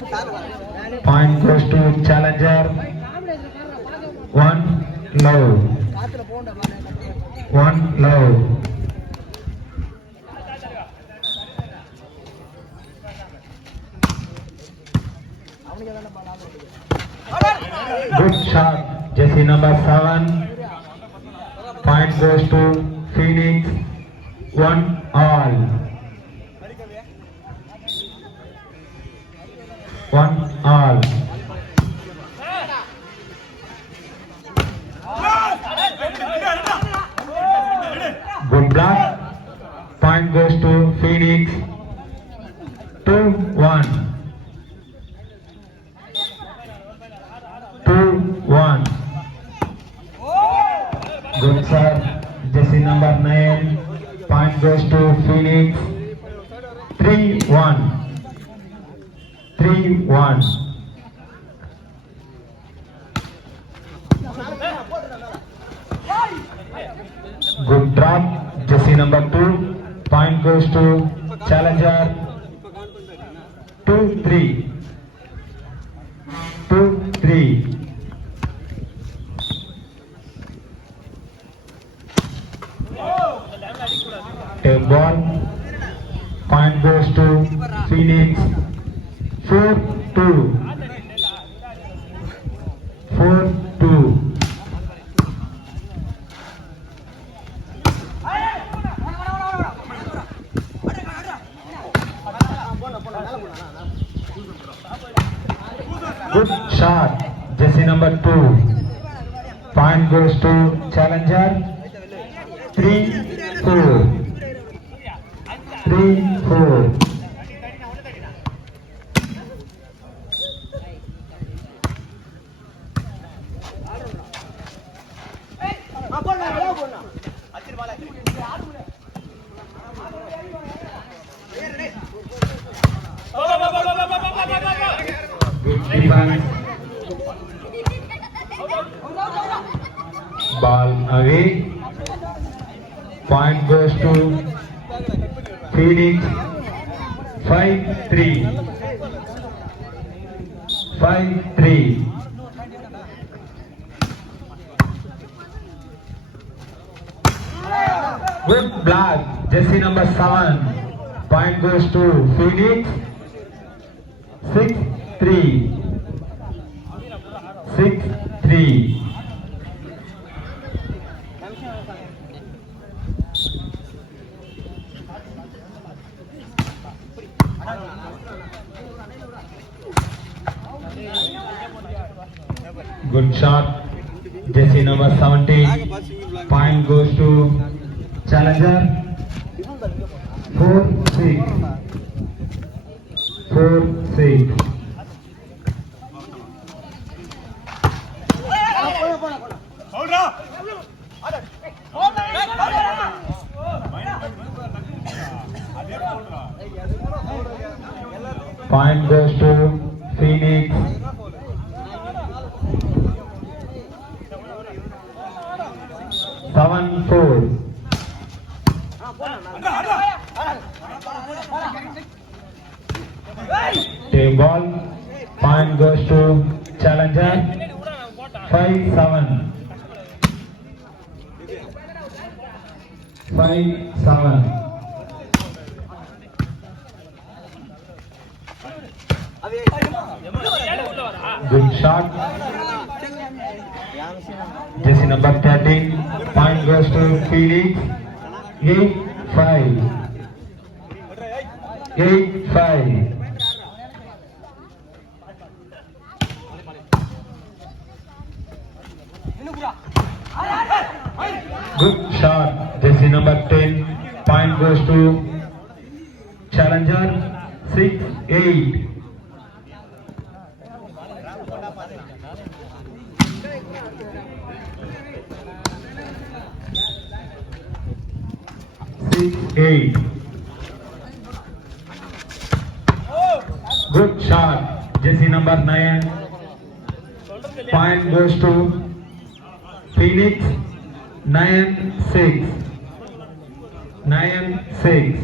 Point goes to challenger. 1 low. 1 low. Good shot, jersey number 7. Point goes to Phoenix. 1 all. 1 all. Good block. Point goes to Phoenix. 2-1. 2-1. Good serve. Jersey number 9. Point goes to Phoenix. 3-1. 3-1. Good drop. Jersey number 2. Point goes to challenger. 2-3. 2-3. Take ball. Point goes to Phoenix. 4-2. 4-2. Good shot. Jersey number 2. Point goes to challenger. 3-4. 3-4. Good defense. Ball away. Point goes to Phoenix. 5-3. 5-3. Good block. Jersey number 7. Point goes to Phoenix. 6-3. 6-3. Good shot. Jersey number 17. Point goes to challenger. 4-6. 4-6. Point goes to Phoenix. 7-4. Take ball. Point goes to challenger. 5-7. 5-7. Good shot. Jersey number 13. Point goes to Felix. 8-5. 8-5. Good shot. Jersey number 10. Point goes to challenger. 6-8. 6-8. Good shot. Jersey number 9. Point goes to Phoenix. 9-6. 9-6.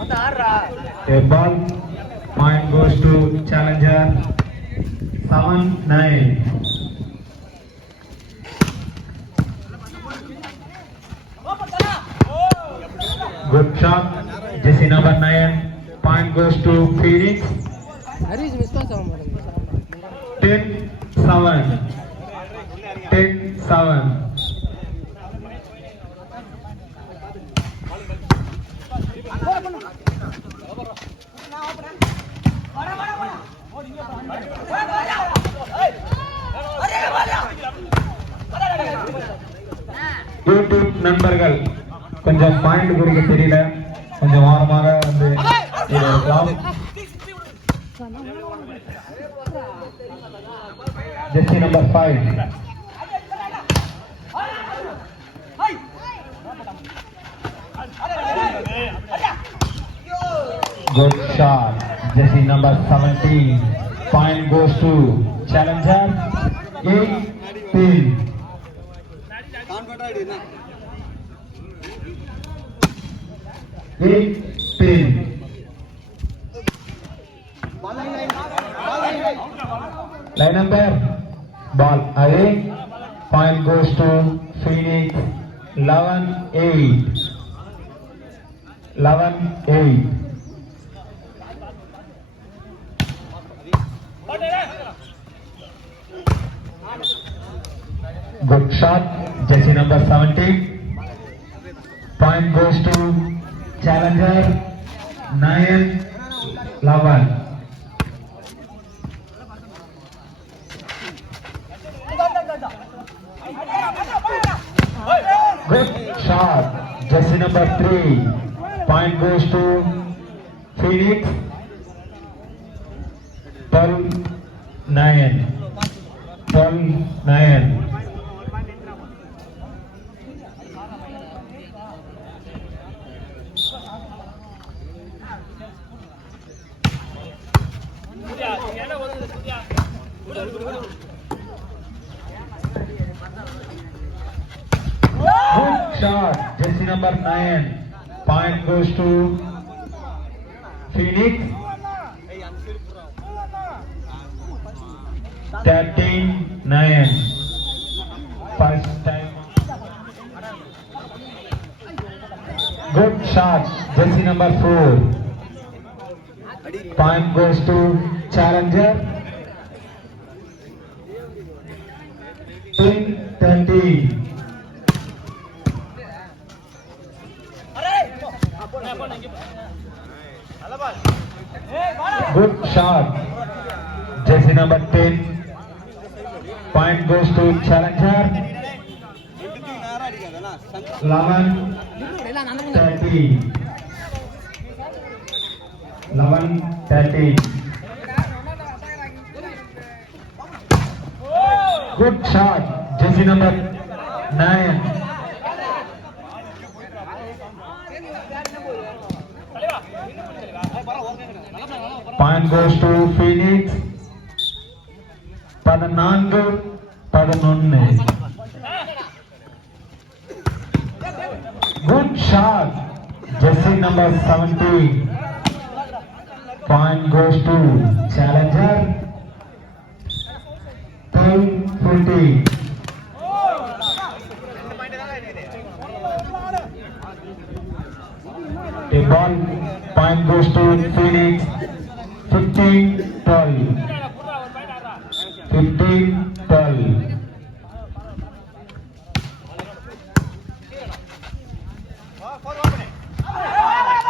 A ball. Point goes to challenger. 7-9. Good shot. Jersey number 9. Point goes to Phoenix. 10-7. 10-7. YouTube நண்பர்கள் கொஞ்சம் point குறிக்க தெரியல, கொஞ்சம் வாரமாக வந்து இருக்கலாம். Jersey number 5. Good shot. Jersey number 17. Point goes to challenger. 18. 18. Line number. Ball away. Point goes to Phoenix. 11-8. 11-8. Good shot. Jersey number 17. Point goes to challenger. 9-11. Good shot. Jersey number 3. Point goes to Phoenix. 12-9. 12-9. Good shot. Jersey number 9. Point goes to Phoenix. 13-9. First time. Good shot. Jersey number 4. Point goes to challenger. 10-13. Good shot. Jersey number 10. Point goes to challenger. 11-13. 11-13. Good shot. Jersey number 9. Point goes to Phoenix. 14-11. Good shot. Jersey number 17. Point goes to challenger. 12-15. A ball. Point goes to Phoenix. 15-12. 15-12.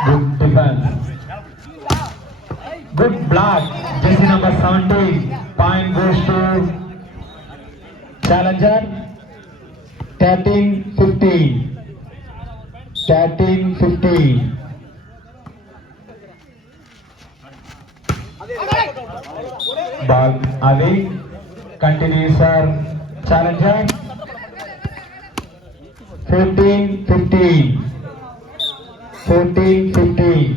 Good defense. Good block. Jersey number 17. Point goes to challenger. 13-15. 13-15. Ball away. Continues our challenger. 14-15. 14-15.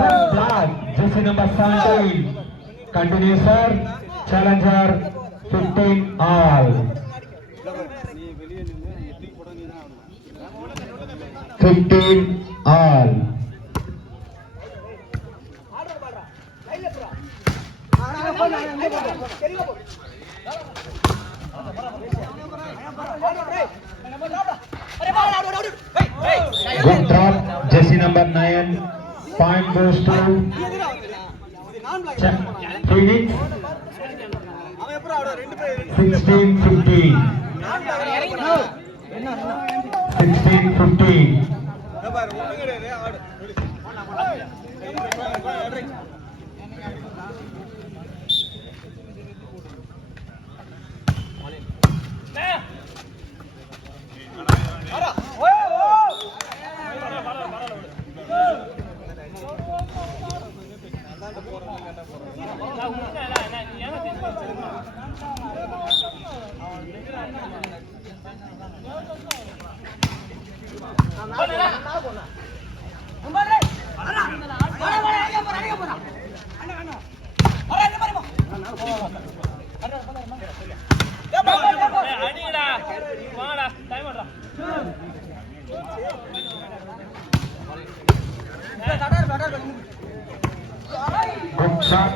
Good block. Jersey number 17. Continues our challenger. 15 all. 15 all. Good drop, jersey number 9. Point goes to Phoenix. 16-15. 16-15. Good shot.